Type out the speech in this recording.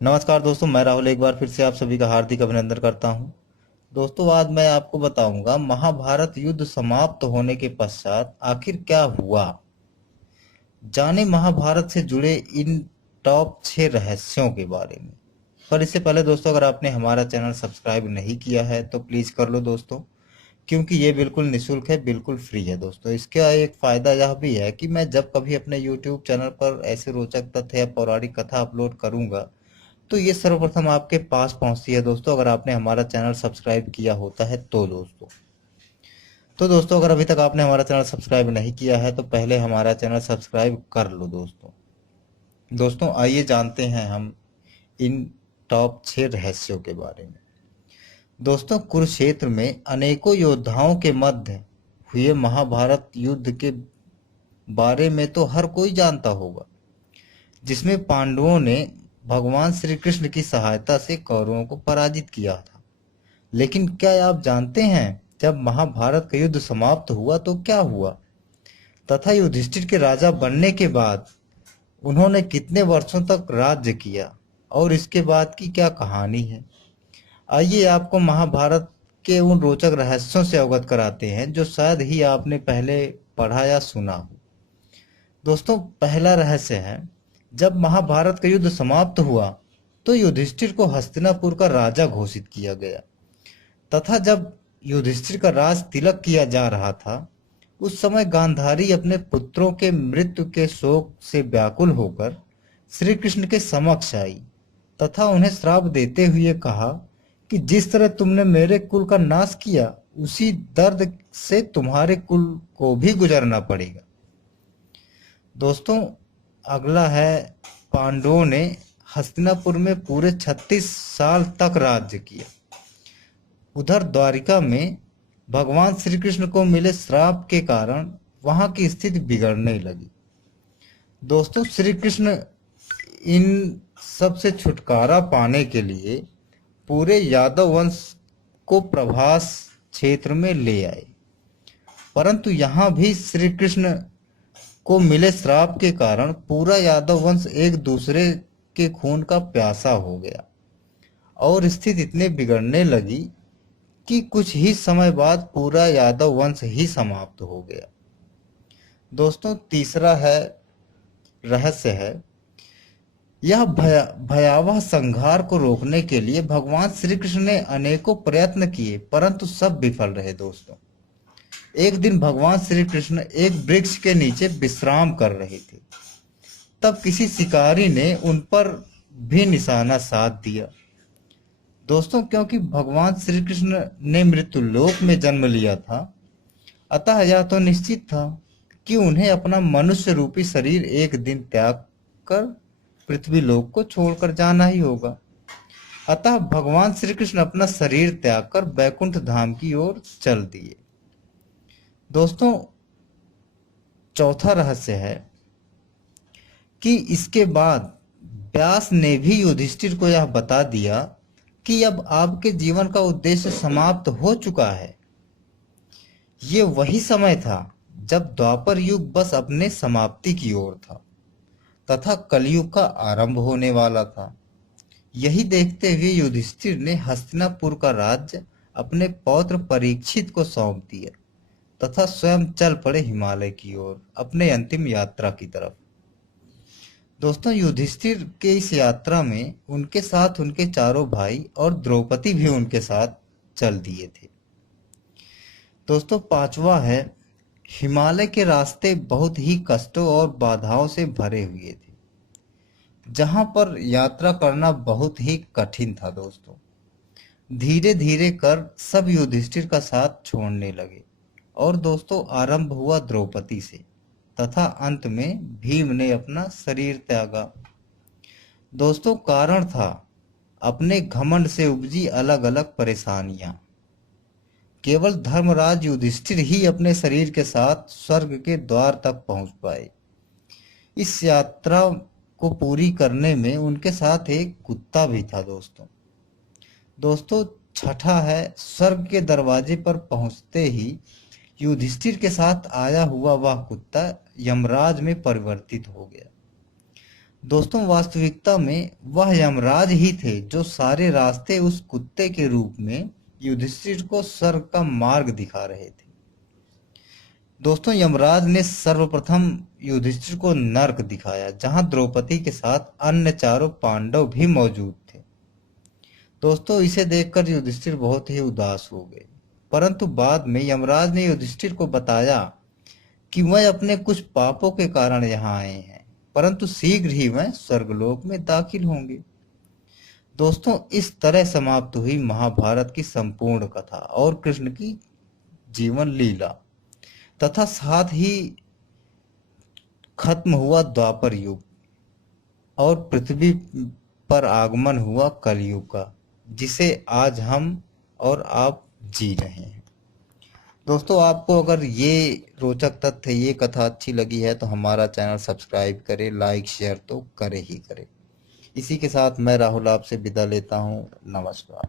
नमस्कार दोस्तों, मैं राहुल एक बार फिर से आप सभी का हार्दिक अभिनंदन करता हूं। दोस्तों, आज मैं आपको बताऊंगा महाभारत युद्ध समाप्त होने के पश्चात आखिर क्या हुआ। जाने महाभारत से जुड़े इन टॉप 6 रहस्यों के बारे में। पर इससे पहले दोस्तों, अगर आपने हमारा चैनल सब्सक्राइब नहीं किया है तो प्लीज़ कर लो दोस्तों, क्योंकि ये बिल्कुल निःशुल्क है, बिल्कुल फ्री है दोस्तों। इसका एक फ़ायदा यह भी है कि मैं जब कभी अपने यूट्यूब चैनल पर ऐसे रोचक तथ्य या पौराणिक कथा अपलोड करूंगा तो ये सर्वप्रथम आपके पास पहुंचती है दोस्तों, अगर आपने हमारा चैनल सब्सक्राइब किया होता है तो दोस्तों। तो दोस्तों, अगर अभी तक आपने हमारा चैनल सब्सक्राइब नहीं किया है तो पहले हमारा चैनल सब्सक्राइब कर लो दोस्तों। दोस्तों, आइए जानते हैं हम इन टॉप 6 रहस्यों के बारे में। दोस्तों, कुरुक्षेत्र में अनेकों योद्धाओं के मध्य हुए महाभारत युद्ध के बारे में तो हर कोई जानता होगा, जिसमें पांडवों ने भगवान श्री कृष्ण की सहायता से कौरवों को पराजित किया था। लेकिन क्या आप जानते हैं, जब महाभारत का युद्ध समाप्त हुआ तो क्या हुआ, तथा युधिष्ठिर के राजा बनने के बाद उन्होंने कितने वर्षों तक राज्य किया और इसके बाद की क्या कहानी है। आइए आपको महाभारत के उन रोचक रहस्यों से अवगत कराते हैं जो शायद ही आपने पहले पढ़ा या सुना हो। दोस्तों, पहला रहस्य है, जब महाभारत का युद्ध समाप्त हुआ तो युधिष्ठिर को हस्तिनापुर का राजा घोषित किया गया, तथा जब युधिष्ठिर का राज तिलक किया जा रहा था उस समय गांधारी अपने पुत्रों के मृत्यु के शोक से व्याकुल होकर श्री कृष्ण के समक्ष आई तथा उन्हें श्राप देते हुए कहा कि जिस तरह तुमने मेरे कुल का नाश किया उसी दर्द से तुम्हारे कुल को भी गुजरना पड़ेगा। दोस्तों, अगला है, पांडवों ने हस्तिनापुर में पूरे 36 साल तक राज्य किया। उधर द्वारिका में भगवान श्री कृष्ण को मिले श्राप के कारण वहां की स्थिति बिगड़ने लगी। दोस्तों, श्री कृष्ण इन सब से छुटकारा पाने के लिए पूरे यादव वंश को प्रभास क्षेत्र में ले आए, परंतु यहाँ भी श्री कृष्ण को मिले श्राप के कारण पूरा यादव वंश एक दूसरे के खून का प्यासा हो गया और स्थिति इतने बिगड़ने लगी कि कुछ ही समय बाद पूरा यादव वंश ही समाप्त हो गया। दोस्तों, तीसरा है रहस्य है, यह भयावह संहार को रोकने के लिए भगवान श्री कृष्ण ने अनेकों प्रयत्न किए परंतु सब विफल रहे। दोस्तों, एक दिन भगवान श्री कृष्ण एक वृक्ष के नीचे विश्राम कर रहे थे, तब किसी शिकारी ने उन पर भी निशाना साध दिया। दोस्तों, क्योंकि भगवान श्री कृष्ण ने मृत्यु लोक में जन्म लिया था, अतः यह तो निश्चित था कि उन्हें अपना मनुष्य रूपी शरीर एक दिन त्याग कर पृथ्वी लोक को छोड़कर जाना ही होगा। अतः भगवान श्री कृष्ण अपना शरीर त्याग कर बैकुंठ धाम की ओर चल दिए। दोस्तों, चौथा रहस्य है कि इसके बाद व्यास ने भी युधिष्ठिर को यह बता दिया कि अब आपके जीवन का उद्देश्य समाप्त हो चुका है। ये वही समय था जब द्वापर युग बस अपने समाप्ति की ओर था तथा कलयुग का आरंभ होने वाला था। यही देखते हुए युधिष्ठिर ने हस्तिनापुर का राज्य अपने पौत्र परीक्षित को सौंप दिया तथा स्वयं चल पड़े हिमालय की ओर अपने अंतिम यात्रा की तरफ। दोस्तों, युधिष्ठिर के इस यात्रा में उनके साथ उनके चारों भाई और द्रौपदी भी उनके साथ चल दिए थे। दोस्तों, पांचवा है, हिमालय के रास्ते बहुत ही कष्टों और बाधाओं से भरे हुए थे, जहां पर यात्रा करना बहुत ही कठिन था। दोस्तों, धीरे धीरे कर सब युधिष्ठिर का साथ छोड़ने लगे और दोस्तों आरंभ हुआ द्रौपदी से तथा अंत में भीम ने अपना शरीर त्यागा। दोस्तों, कारण था अपने घमंड से उपजी अलग अलग परेशानियां। केवल धर्मराज युधिष्ठिर ही अपने शरीर के साथ स्वर्ग के द्वार तक पहुंच पाए। इस यात्रा को पूरी करने में उनके साथ एक कुत्ता भी था। दोस्तों, छठा है, स्वर्ग के दरवाजे पर पहुंचते ही युधिष्ठिर के साथ आया हुआ वह कुत्ता यमराज में परिवर्तित हो गया। दोस्तों वास्तविकता में वह यमराज ही थे जो सारे रास्ते उस कुत्ते के रूप में युधिष्ठिर को स्वर्ग का मार्ग दिखा रहे थे। दोस्तों यमराज ने सर्वप्रथम युधिष्ठिर को नर्क दिखाया, जहां द्रौपदी के साथ अन्य चारों पांडव भी मौजूद थे। दोस्तों इसे देखकर युधिष्ठिर बहुत ही उदास हो गए, परंतु बाद में यमराज ने युधिष्ठिर को बताया कि वह अपने कुछ पापों के कारण यहाँ आए हैं, परंतु शीघ्र ही वह स्वर्गलोक में दाखिल होंगे। दोस्तों इस तरह समाप्त हुई महाभारत की संपूर्ण कथा और कृष्ण की जीवन लीला, तथा साथ ही खत्म हुआ द्वापर युग और पृथ्वी पर आगमन हुआ कलयुग का, जिसे आज हम और आप जी रहे हैं। दोस्तों आपको अगर ये रोचक तथ्य, ये कथा अच्छी लगी है तो हमारा चैनल सब्सक्राइब करें, लाइक शेयर तो करे ही करें। इसी के साथ मैं राहुल आपसे विदा लेता हूँ। नमस्कार।